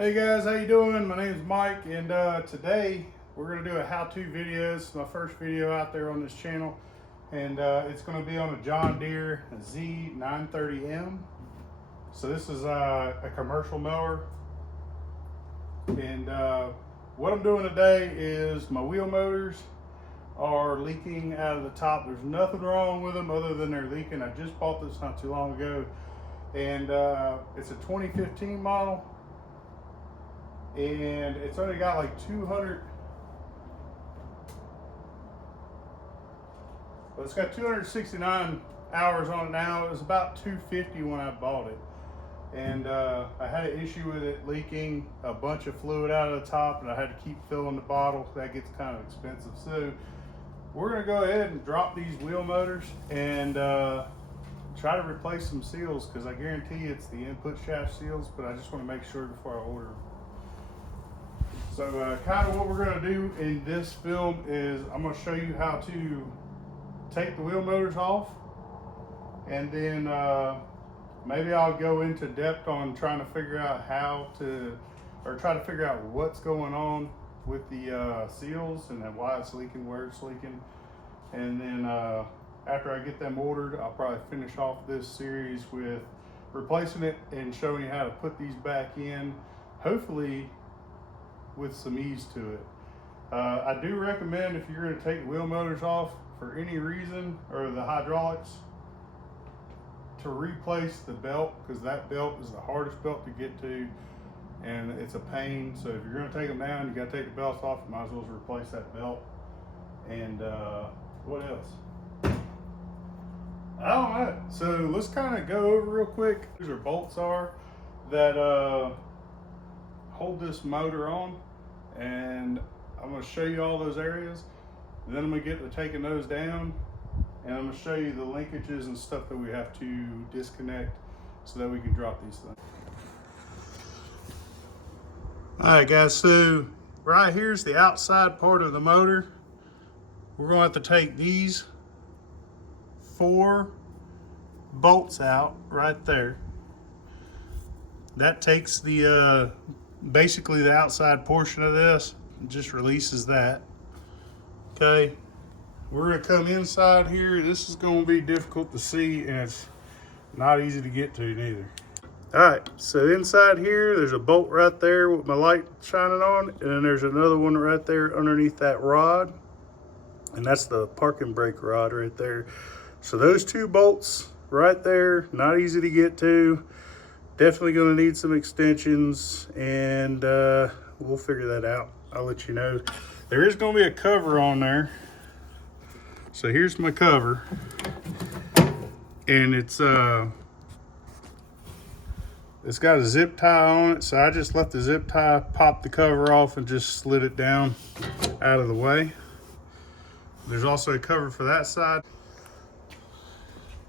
Hey guys, how you doing? My name is Mike, and today we're going to do a how-to video. It's my first video out there on this channel, and it's going to be on a John Deere Z930M. So this is a commercial mower, and what I'm doing today is my wheel motors are leaking out of the top. There's nothing wrong with them other than they're leaking. I just bought this not too long ago, and it's a 2015 model. And it's only got like 200, well, it's got 269 hours on it now. It was about 250 when I bought it, and I had an issue with it leaking a bunch of fluid out of the top, and I had to keep filling the bottle. That gets kind of expensive. So we're gonna go ahead and drop these wheel motors and try to replace some seals, because I guarantee it's the input shaft seals, but I just want to make sure before I order them. So kind of what we're going to do in this film is I'm going to show you how to take the wheel motors off, and then maybe I'll go into depth on trying to figure out try to figure out what's going on with the seals and then why it's leaking, where it's leaking. And then after I get them ordered, I'll probably finish off this series with replacing it and showing you how to put these back in, hopefully with some ease to it. I do recommend, if you're going to take wheel motors off for any reason, or the hydraulics, to replace the belt, because that belt is the hardest belt to get to and it's a pain. So if you're going to take them down, you got to take the belts off. You might as well replace that belt. And what else? I don't know. So let's kind of go over real quick. These are bolts that hold this motor on, and I'm going to show you all those areas. And then I'm going to get to taking those down, and I'm going to show you the linkages and stuff that we have to disconnect so that we can drop these things. All right guys, so right here's the outside part of the motor. We're going to have to take these 4 bolts out right there. That takes the basically the outside portion of this, just releases that. Okay, we're going to come inside here. This is going to be difficult to see, and it's not easy to get to neither. All right, so inside here there's a bolt right there with my light shining on, and then there's another one right there underneath that rod, and that's the parking brake rod right there. So those 2 bolts right there, not easy to get to. Definitely going to need some extensions, and we'll figure that out. I'll let you know. There is going to be a cover on there. So here's my cover, and it's got a zip tie on it. So I just let the zip tie pop the cover off and just slid it down out of the way. There's also a cover for that side,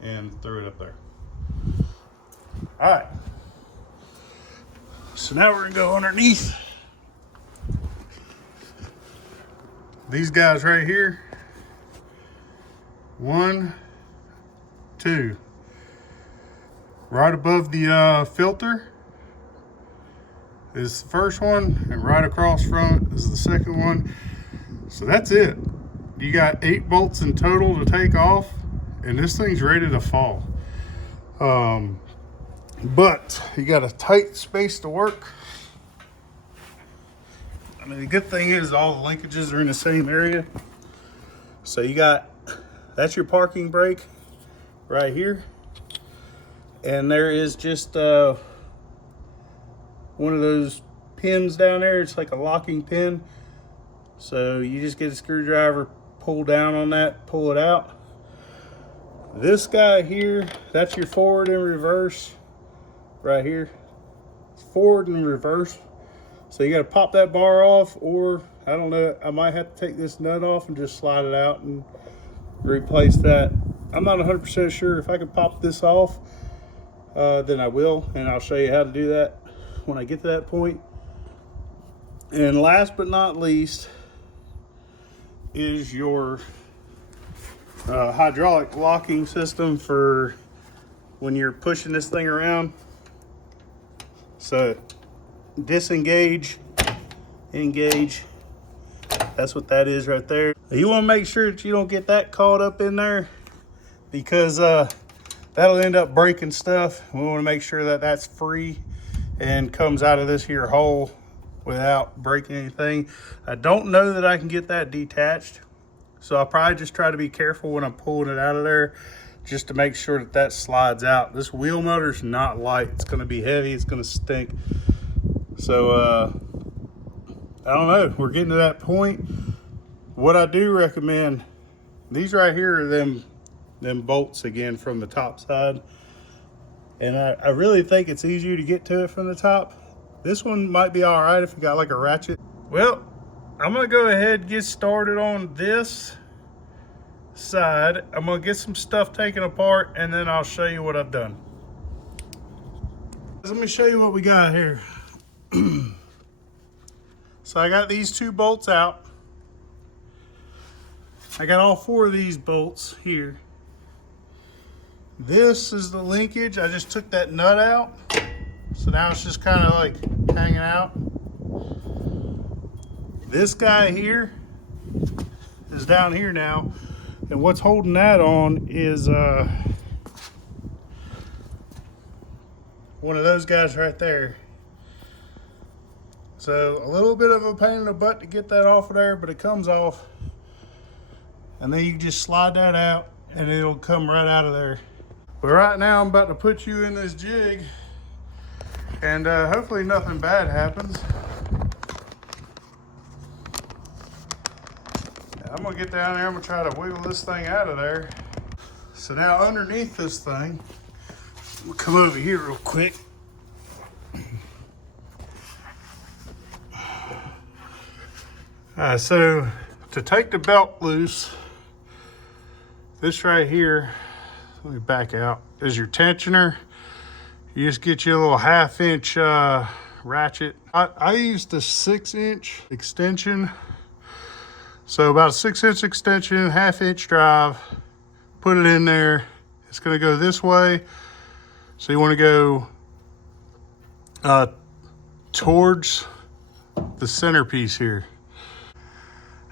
and throw it up there. All right. So now we're gonna go underneath these guys right here. 1, 2. Right above the filter is the first one, and right across from it is the second one. So that's it. You got 8 bolts in total to take off, and this thing's ready to fall. But you got a tight space to work. I mean, the good thing is all the linkages are in the same area. So you got, that's your parking brake right here. And there is just one of those pins down there. It's like a locking pin. So you just get a screwdriver, pull down on that, pull it out. This guy here, that's your forward and reverse. Right here, forward and reverse. So you got to pop that bar off, or I don't know, I might have to take this nut off and just slide it out and replace that. I'm not 100% sure. If I can pop this off, then I will, and I'll show you how to do that when I get to that point. And last but not least is your hydraulic locking system for when you're pushing this thing around. So disengage, engage. That's what that is right there. You want to make sure that you don't get that caught up in there, because that'll end up breaking stuff. We want to make sure that that's free and comes out of this here hole without breaking anything. I don't know that I can get that detached, so I'll probably just try to be careful when I'm pulling it out of there, just to make sure that that slides out. This wheel motor's not light. It's going to be heavy. It's going to stink. So I don't know. We're getting to that point. What I do recommend, these right here are them bolts again from the top side. And I really think it's easier to get to it from the top. This one might be all right if you got like a ratchet. Well, I'm gonna go ahead and get started on this side. I'm gonna get some stuff taken apart and then I'll show you what I've done. Let me show you what we got here. So I got these two bolts out. I got all four of these bolts here. This is the linkage. I just took that nut out. So now it's just kind of like hanging out. This guy here is down here now. And what's holding that on is one of those guys right there. So a little bit of a pain in the butt to get that off of there, but it comes off. And then you can just slide that out and it'll come right out of there. But right now I'm about to put you in this jig, and hopefully nothing bad happens. I'm gonna get down there, I'm gonna try to wiggle this thing out of there. So now underneath this thing, we'll come over here real quick. So to take the belt loose, this right here, let me back out, is your tensioner. You just get you a little 1/2 inch ratchet. I used a 6-inch extension. So about a 6-inch extension, 1/2 inch drive, put it in there. It's gonna go this way. So you wanna go towards the centerpiece here.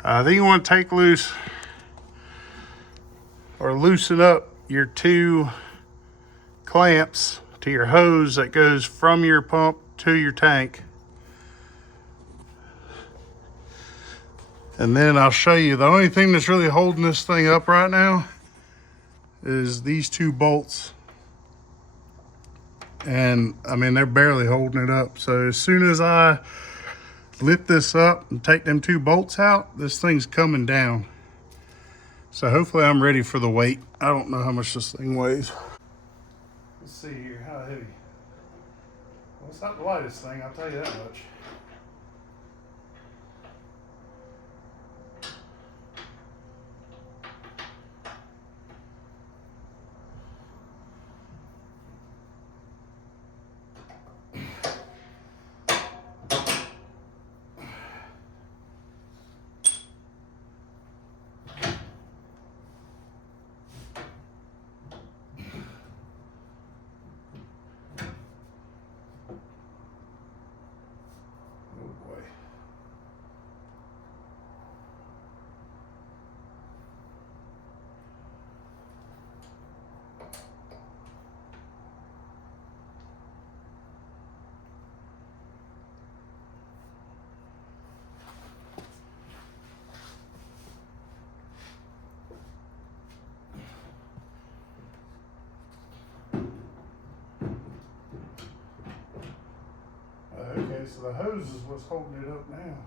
Then you wanna take loose or loosen up your two clamps to your hose that goes from your pump to your tank. And then I'll show you, the only thing that's really holding this thing up right now is these two bolts. And I mean, they're barely holding it up. So as soon as I lift this up and take them two bolts out, this thing's coming down. So hopefully I'm ready for the weight. I don't know how much this thing weighs. Let's see here, how heavy. Well, it's not the lightest thing, I'll tell you that much. Okay, so the hose is what's holding it up now.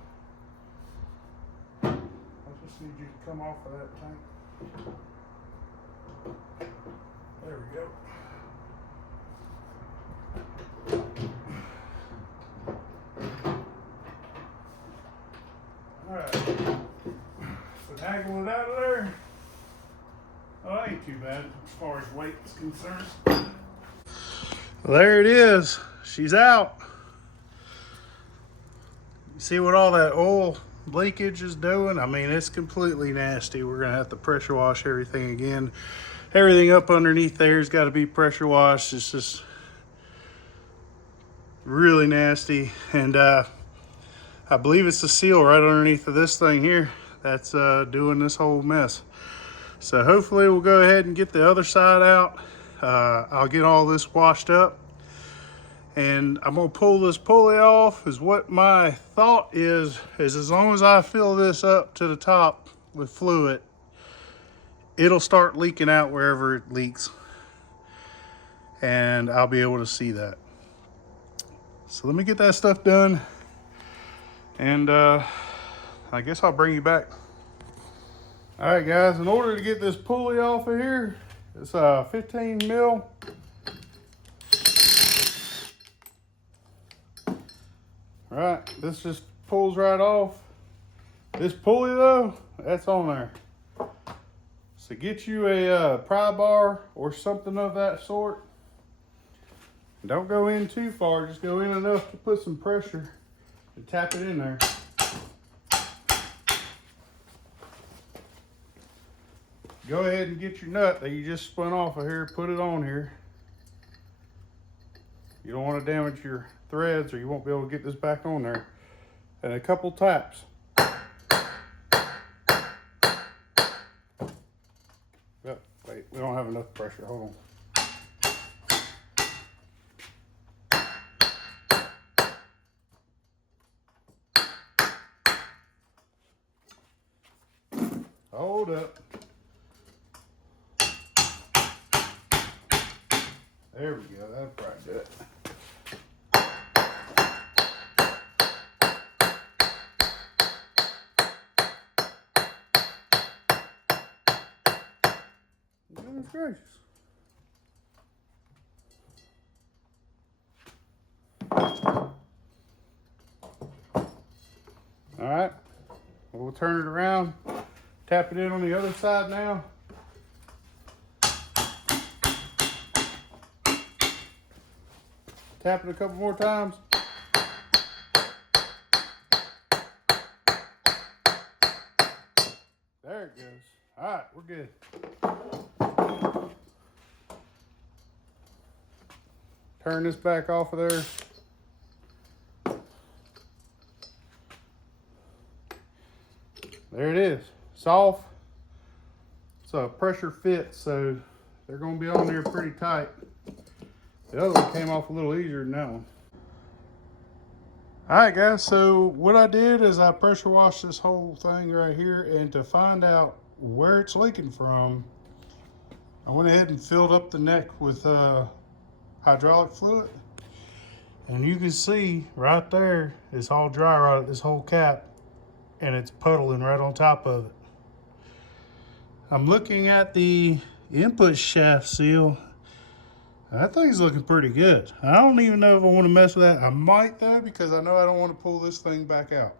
I just need you to come off of that tank. There we go. Alright, so haggle it out of there. Oh, that ain't too bad as far as weight is concerned. Well, there it is. She's out. See what all that oil leakage is doing? I mean, it's completely nasty. We're gonna have to pressure wash everything again. Everything up underneath there's got to be pressure washed. It's just, really nasty. And I believe it's the seal right underneath of this thing here that's doing this whole mess. So hopefully we'll go ahead and get the other side out. I'll get all this washed up, and I'm gonna pull this pulley off. Is what my thought is as long as I fill this up to the top with fluid, it'll start leaking out wherever it leaks, and I'll be able to see that. So let me get that stuff done, and I guess I'll bring you back. All right, guys, in order to get this pulley off of here, it's 15 mil. All right, this just pulls right off. This pulley though, that's on there. So get you a pry bar or something of that sort. Don't go in too far, just go in enough to put some pressure and tap it in there. Go ahead and get your nut that you just spun off of here, put it on here. You don't want to damage your threads or you won't be able to get this back on there. And a couple taps. Oh, wait, we don't have enough pressure, hold on. Hold up. There we go, that'll probably do it. Goodness gracious. All right, we'll turn it around, tap it in on the other side now. Tap it a couple more times. There it goes. All right, we're good. Turn this back off of there. There it is, soft. It's a pressure fit, so they're gonna be on there pretty tight. The other one came off a little easier than that one. All right, guys, so what I did is I pressure washed this whole thing right here, and to find out where it's leaking from, I went ahead and filled up the neck with hydraulic fluid. And you can see right there, it's all dry right at this whole cap, and it's puddling right on top of it. I'm looking at the input shaft seal. That thing's looking pretty good. I don't even know if I want to mess with that. I might though, because I know I don't want to pull this thing back out.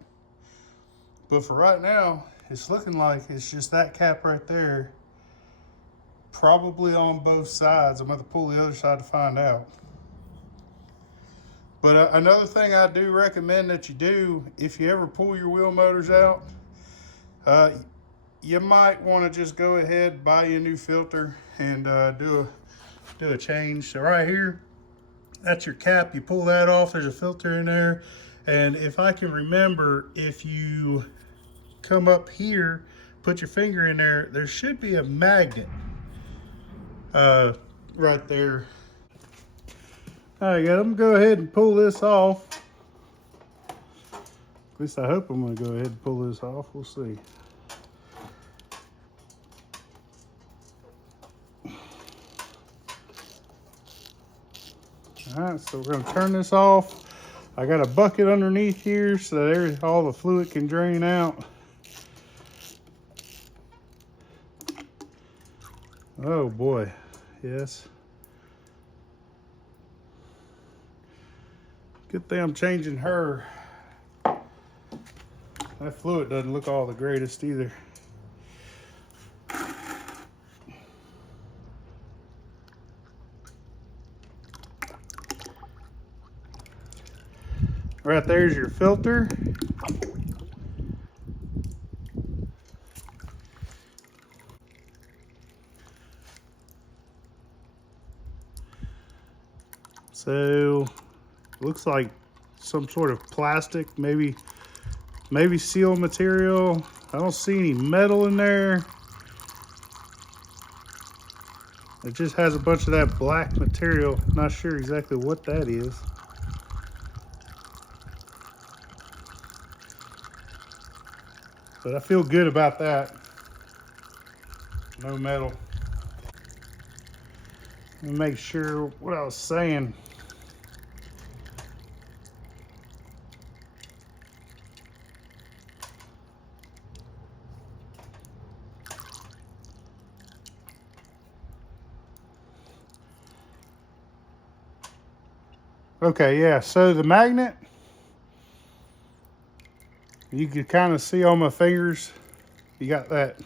But for right now, it's looking like it's just that cap right there. Probably on both sides. I'm going to pull the other side to find out. But another thing I do recommend that you do, if you ever pull your wheel motors out, you might want to just go ahead and buy you a new filter and do a change. So right here, that's your cap. You pull that off, there's a filter in there. And if I can remember, if you come up here, put your finger in there, there should be a magnet right there. All right, guys, I'm gonna go ahead and pull this off. At least I hope I'm gonna go ahead and pull this off. We'll see. All right, so we're gonna turn this off. I got a bucket underneath here so there's all the fluid can drain out. Oh boy, yes. Good thing I'm changing her. That fluid doesn't look all the greatest either. Right there's your filter. So looks like some sort of plastic, maybe seal material. I don't see any metal in there. It just has a bunch of that black material. Not sure exactly what that is. But I feel good about that. No metal. Let me make sure what I was saying. Okay, yeah, so the magnet, you can kind of see on my fingers, you got that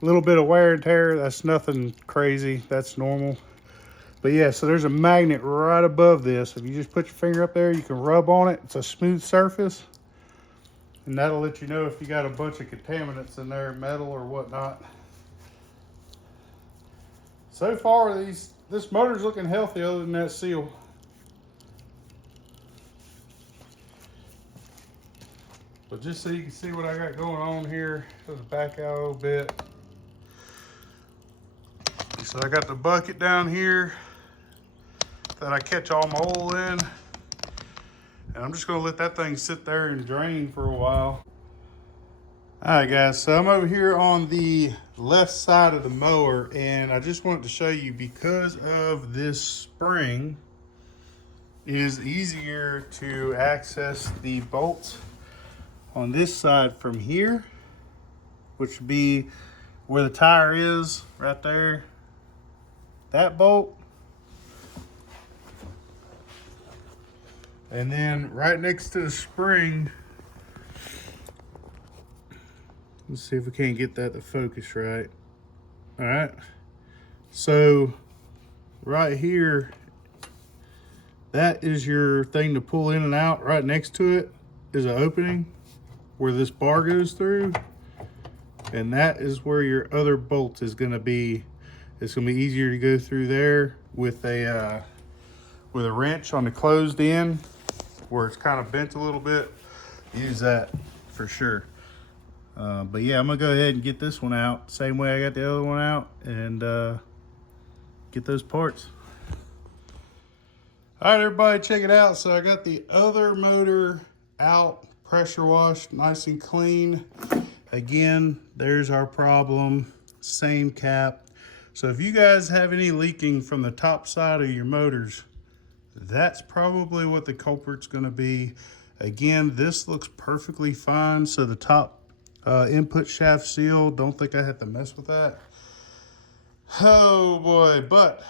little bit of wear and tear. That's nothing crazy, that's normal. But yeah, so there's a magnet right above this. If you just put your finger up there, you can rub on it. It's a smooth surface. And that'll let you know if you got a bunch of contaminants in there, metal or whatnot. So far, this motor's looking healthy other than that seal. But just so you can see what I got going on here, let's back out a little bit. So I got the bucket down here that I catch all my oil in. And I'm just gonna let that thing sit there and drain for a while. All right guys, so I'm over here on the left side of the mower, and I just wanted to show you, because of this spring, it is easier to access the bolts on this side from here, which would be where the tire is right there, that bolt. And then right next to the spring, let's see if we can't get that to focus right. All right, so right here, that is your thing to pull in and out. Right next to it is an opening where this bar goes through, and that is where your other bolt is going to be. It's going to be easier to go through there with a wrench on the closed end where it's kind of bent a little bit. Use that for sure. But yeah, I'm gonna go ahead and get this one out same way I got the other one out, and get those parts. All right, everybody, check it out. So I got the other motor out, pressure washed, nice and clean. Again, there's our problem, same cap. So if you guys have any leaking from the top side of your motors, that's probably what the culprit's gonna be. Again, this looks perfectly fine. So the top input shaft seal, don't think I had to mess with that. Oh boy, but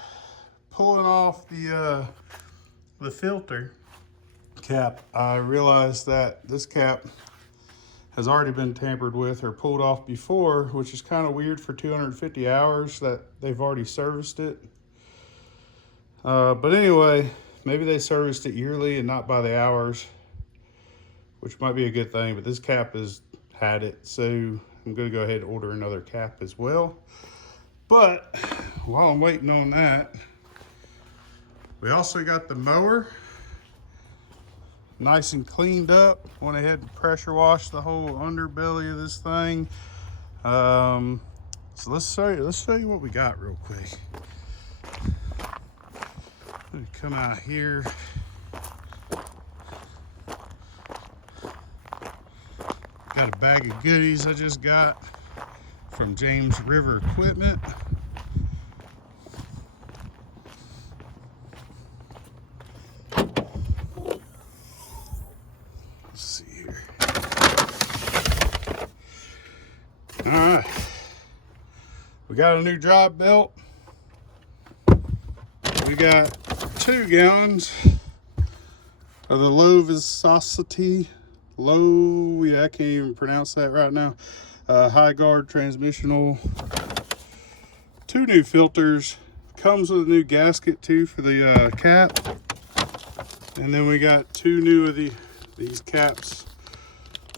pulling off the filter cap, I realized that this cap has already been tampered with or pulled off before, which is kind of weird for 250 hours that they've already serviced it. But anyway, maybe they serviced it yearly and not by the hours, which might be a good thing, but this cap has had it, so I'm gonna go ahead and order another cap as well. But while I'm waiting on that, we also got the mower nice and cleaned up. Went ahead and pressure washed the whole underbelly of this thing. So let's show you what we got real quick. Let me come out here. Got a bag of goodies I just got from James River Equipment. Let's see here. All right, we got a new drop belt. We got 2 gallons of the low viscosity, I can't even pronounce that right now, high guard transmissional. 2 new filters, comes with a new gasket too for the cap, and then we got 2 new of these caps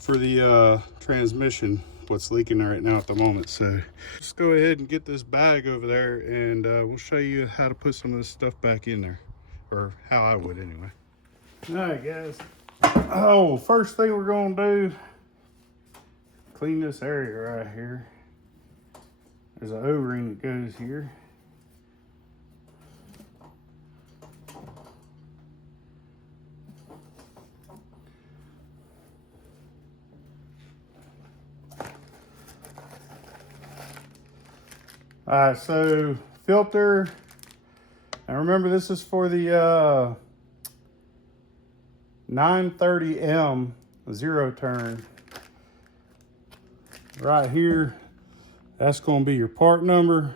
for the transmission, what's leaking right now at the moment. So let's go ahead and get this bag over there, and we'll show you how to put some of this stuff back in there, or how I would anyway. All right, guys. Oh, first thing we're gonna do, clean this area right here. There's an O-ring that goes here. All right, so filter, and remember this is for the 930M zero turn. Right here, that's gonna be your part number.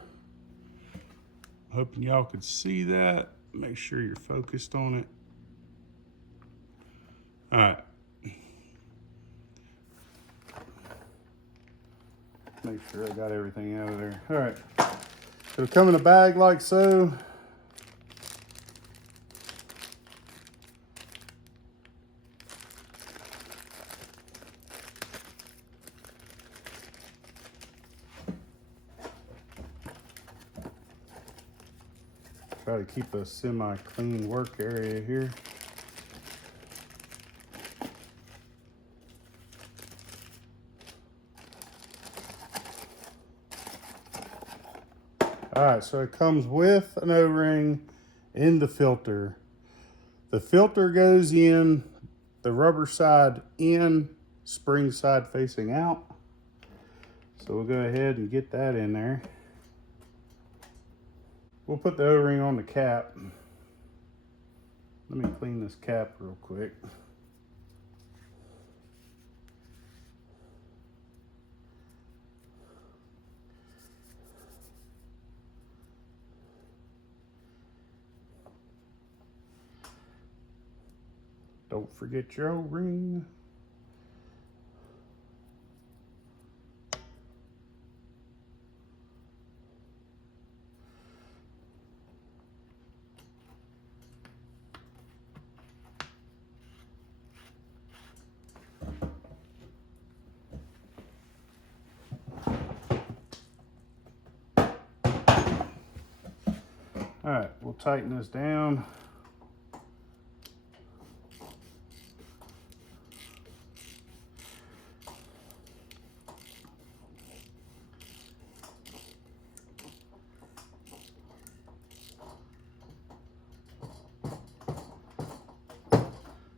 Hoping y'all could see that. Make sure you're focused on it. All right. Make sure I got everything out of there. All right. It'll come in a bag like so. Try to keep a semi-clean work area here. All right, so it comes with an O-ring in the filter. The filter goes in, the rubber side in, spring side facing out. So we'll go ahead and get that in there. We'll put the O-ring on the cap. Let me clean this cap real quick. Don't forget your O-ring. All right, we'll tighten this down.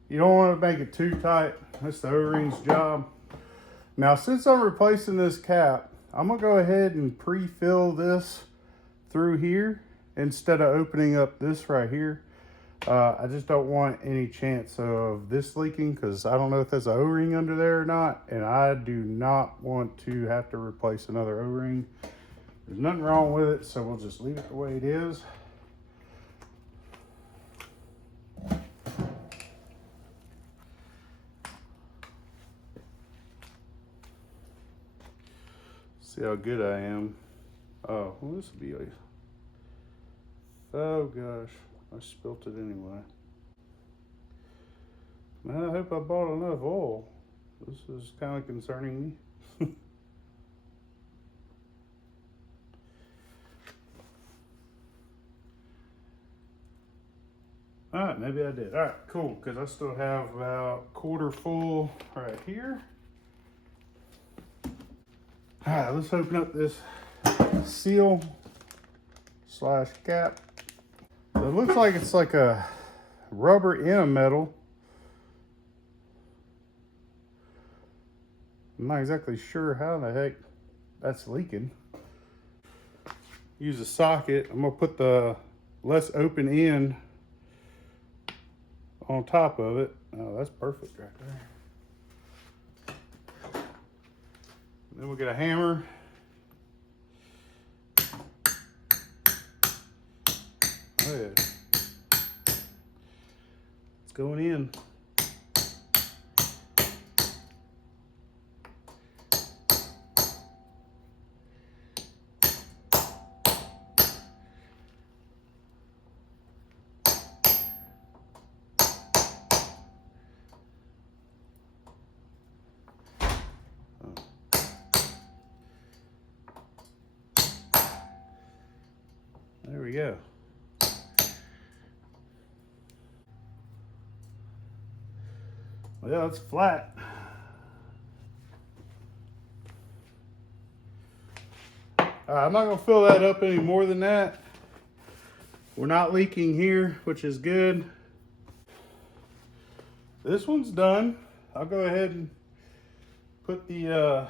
You don't want to make it too tight. That's the O-ring's job. Now, since I'm replacing this cap, I'm gonna go ahead and pre-fill this through here instead of opening up this right here. I just don't want any chance of this leaking because I don't know if there's an O-ring under there or not, and I do not want to have to replace another O-ring. There's nothing wrong with it, so we'll just leave it the way it is. See how good I am. Oh, well, this will be a... Oh gosh, I spilt it anyway. Man, I hope I bought enough oil. This is kind of concerning me. All right, maybe I did. All right, cool, because I still have about quarter full right here. All right, let's open up this seal slash cap. So it looks like it's like a rubber in a metal. I'm not exactly sure how the heck that's leaking. Use a socket. I'm gonna put the less open end on top of it. Oh, that's perfect right there. Then we'll get a hammer. Oh yeah. It's going in. There we go. Well, it's flat. I'm not gonna fill that up any more than that. We're not leaking here, which is good. This one's done. I'll go ahead and put the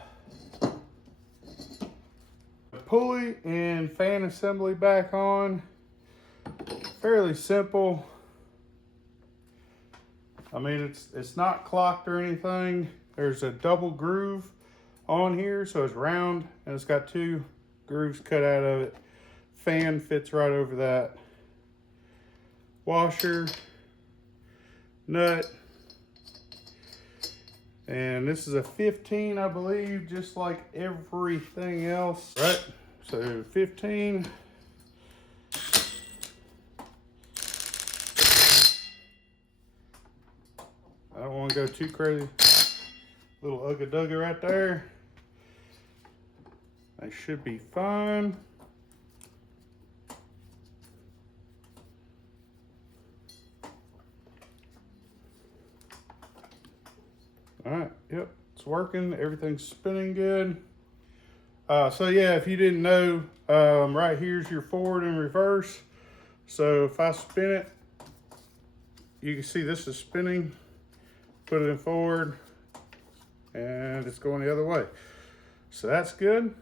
pulley and fan assembly back on. Fairly simple. I mean, it's not clocked or anything. There's a double groove on here, so it's round, and it's got 2 grooves cut out of it. Fan fits right over that. Washer, nut, and this is a 15, I believe, just like everything else. Right, so 15. I don't want to go too crazy. Little ugga dugga right there. That should be fine. All right, yep, it's working. Everything's spinning good. So yeah, if you didn't know, right here's your forward and reverse. So if I spin it, you can see this is spinning. Put it in forward, and it's going the other way. So that's good.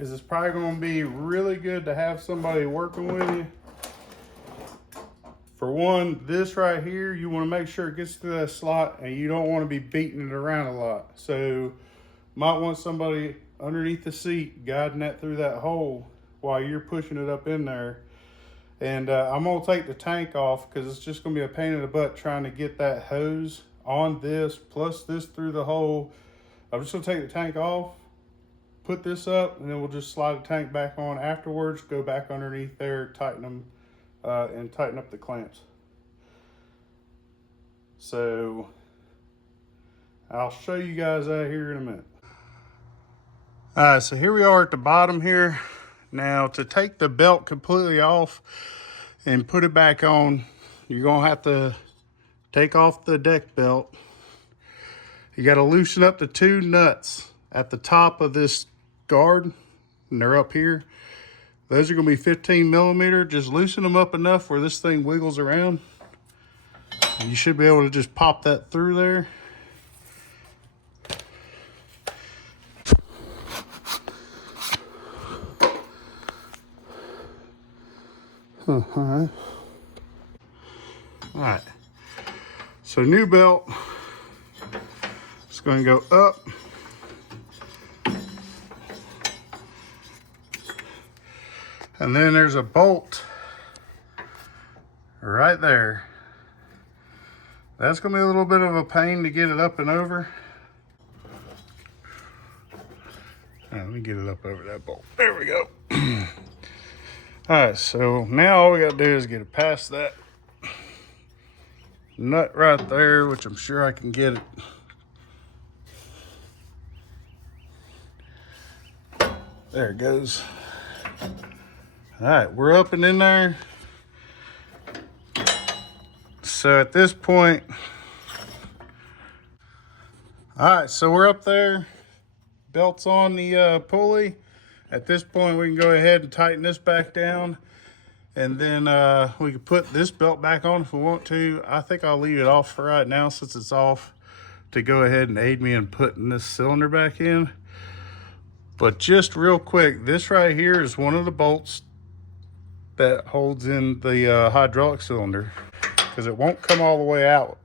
It's probably going to be really good to have somebody working with you. For one, this right here, you want to make sure it gets to that slot, and you don't want to be beating it around a lot. So might want somebody underneath the seat guiding that through that hole while you're pushing it up in there. And I'm going to take the tank off because it's just going to be a pain in the butt trying to get that hose on this, plus this through the hole. I'm just going to take the tank off, put this up, and then we'll just slide the tank back on afterwards, go back underneath there, tighten them, and tighten up the clamps. So I'll show you guys that here in a minute. All right, so here we are at the bottom here. Now, to take the belt completely off and put it back on, you're gonna have to take off the deck belt. You gotta loosen up the 2 nuts at the top of this guard, and they're up here. Those are gonna be 15 millimeter. Just loosen them up enough where this thing wiggles around. And you should be able to just pop that through there. All right, so new belt, it's going to go up, and then there's a bolt right there. That's going to be a little bit of a pain to get it up and over. Let me get it up over that bolt. There we go. All right, so now all we got to do is get it past that nut right there, which I'm sure I can get it. There it goes. All right, we're up and in there. So at this point, all right, so we're up there. Belt's on the pulley. At this point, we can go ahead and tighten this back down, and then we can put this belt back on if we want to. I think I'll leave it off for right now since it's off, to go ahead and aid me in putting this cylinder back in. But just real quick, this right here is one of the bolts that holds in the hydraulic cylinder, because it won't come all the way out.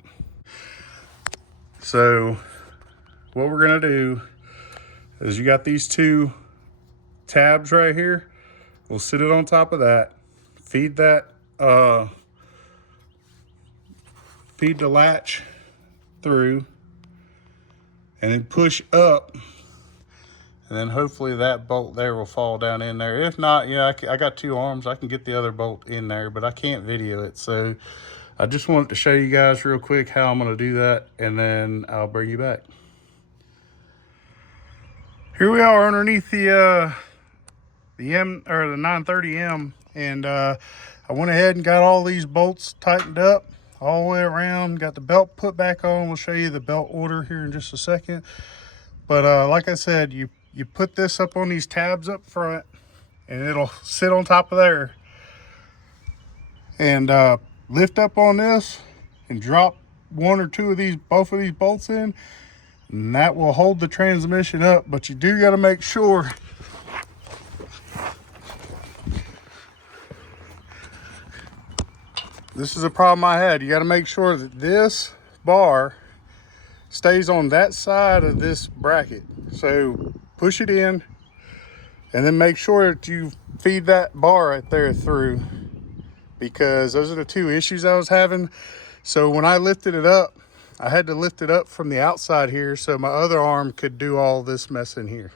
So what we're gonna do is, you got these 2 tabs right here. We'll sit it on top of that, feed that, feed the latch through, and then push up, and then hopefully that bolt there will fall down in there. If not, you know, I got 2 arms, I can get the other bolt in there, but I can't video it. So I just wanted to show you guys real quick how I'm gonna do that, and then I'll bring you back. Here we are underneath the 930M, and I went ahead and got all these bolts tightened up. all the way around. Got the belt put back on. We'll show you the belt order here in just a second. But like I said, you put this up on these tabs up front, and it'll sit on top of there. And lift up on this and drop one or two of these, both of these bolts in, and that will hold the transmission up. But you do got to make sure this is a problem I had. You got to make sure that this bar stays on that side of this bracket. So push it in and then make sure that you feed that bar right there through, because those are the two issues I was having. So when I lifted it up, I had to lift it up from the outside here so my other arm could do all this mess in here.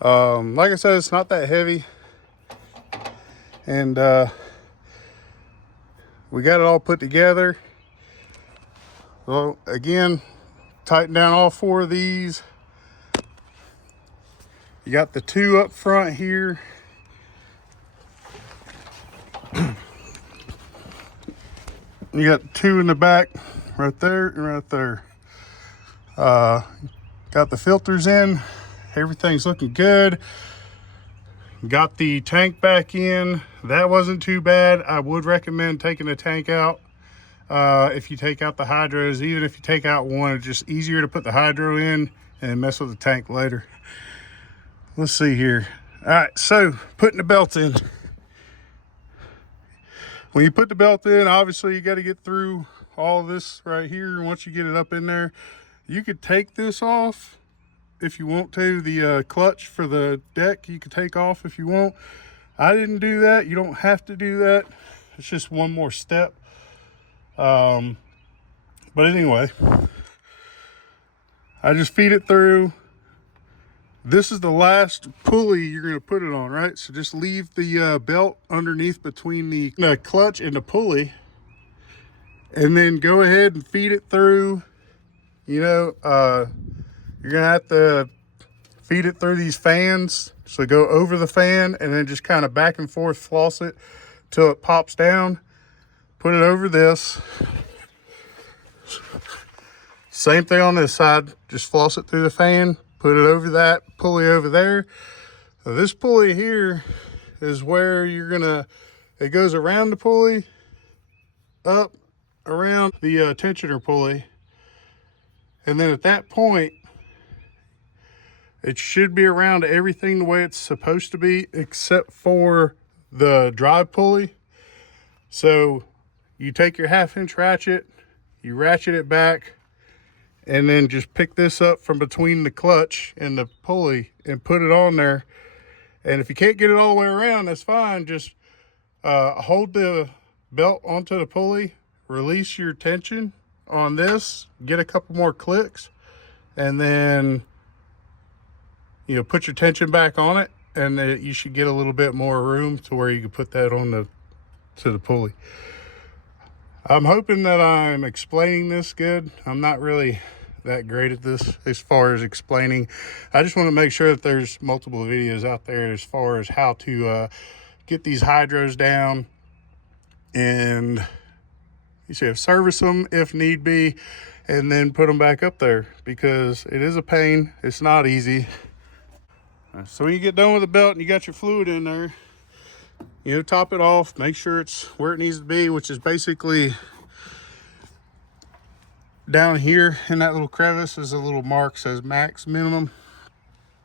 Like I said, it's not that heavy. And we got it all put together. Well, again, tighten down all four of these. You got the two up front here. You got two in the back, right there and right there. Got the filters in. Everything's looking good. Got the tank back in. That wasn't too bad. I would recommend taking the tank out. If you take out the hydros, even if you take out one, it's just easier to put the hydro in and mess with the tank later. Let's see here. All right, so putting the belt in. When you put the belt in, obviously you got to get through all this right here. And once you get it up in there, you could take this off if you want to. The clutch for the deck you could take off if you want. I didn't do that. You don't have to do that. It's just one more step. But anyway, I just feed it through. This is the last pulley you're going to put it on, right? So just leave the belt underneath between the clutch and the pulley, and then go ahead and feed it through. You know, you're going to have to feed it through these fans. So go over the fan and then just kind of back and forth floss it till it pops down. Put it over this. Same thing on this side. Just floss it through the fan. Put it over that pulley over there. Now this pulley here is where you're gonna, it goes around the pulley, up, around the tensioner pulley. And then at that point, it should be around everything the way it's supposed to be, except for the drive pulley. So you take your 1/2-inch ratchet, you ratchet it back, and then just pick this up from between the clutch and the pulley and put it on there. And if you can't get it all the way around, that's fine. Just hold the belt onto the pulley, release your tension on this, get a couple more clicks, and then put your tension back on it, and you should get a little bit more room to where you can put that on the pulley. I'm hoping that I'm explaining this good. I'm not really that great at this as far as explaining. I just want to make sure that there's multiple videos out there as far as how to get these hydros down, and you should service them if need be, and then put them back up there, because it is a pain. It's not easy. So when you get done with the belt and you got your fluid in there, top it off, make sure it's where it needs to be, which is basically down here in that little crevice. Is a little mark says max minimum.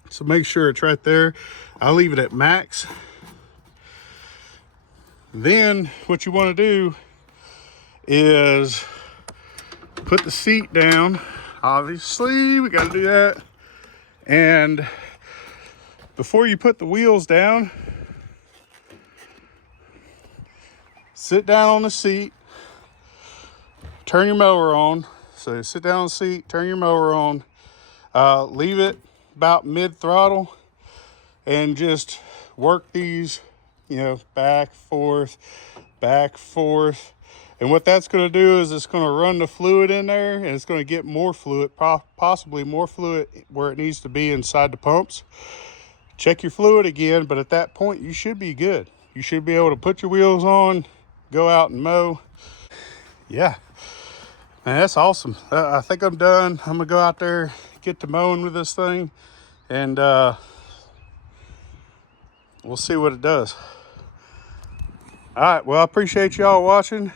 So make sure it's right there. I'll leave it at max. Then what you want to do is put the seat down. Obviously, we got to do that. And before you put the wheels down, sit down on the seat, turn your mower on. So sit down on the seat, turn your mower on, leave it about mid-throttle, and just work these, back, forth, back, forth. And what that's going to do is it's going to run the fluid in there, and it's going to get more fluid, possibly more fluid where it needs to be inside the pumps. Check your fluid again, but at that point you should be good. You should be able to put your wheels on, go out and mow. yeah, man, that's awesome. I think I'm done. I'm gonna go out there, get to mowing with this thing, and we'll see what it does. All right, well, I appreciate y'all watching.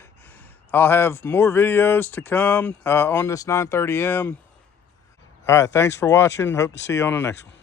I'll have more videos to come on this 930M. All right, thanks for watching. Hope to see you on the next one.